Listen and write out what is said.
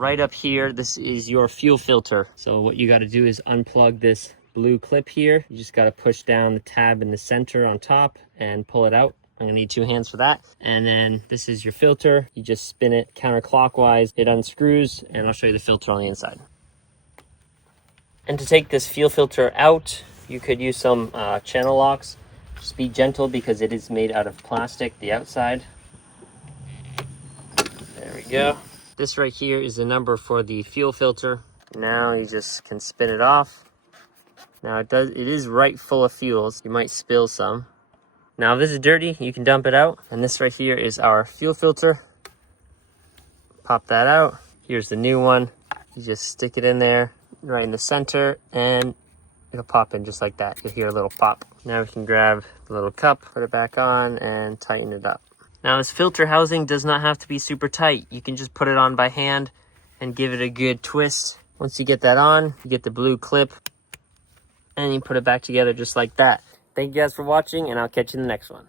right up here, this is your fuel filter. So what you got to do is unplug this blue clip here. You just got to push down the tab in the center on top and pull it out. I'm gonna need 2 hands for that. And then this is your filter. You just spin it counterclockwise, it unscrews, and I'll show you the filter on the inside. And to take this fuel filter out, you could use some channel locks. Just be gentle because it is made out of plastic, the outside. There we go. This right here is the number for the fuel filter. Now you just can spin it off. Now it is right full of fuels. You might spill some. Now if this is dirty, you can dump it out. And this right here is our fuel filter. Pop that out. Here's the new one. You just stick it in there, right in the center, and it'll pop in just like that. You'll hear a little pop. Now we can grab the little cup, put it back on, and tighten it up. Now this filter housing does not have to be super tight. You can just put it on by hand and give it a good twist. Once you get that on, you get the blue clip and you put it back together just like that. Thank you guys for watching, and I'll catch you in the next one.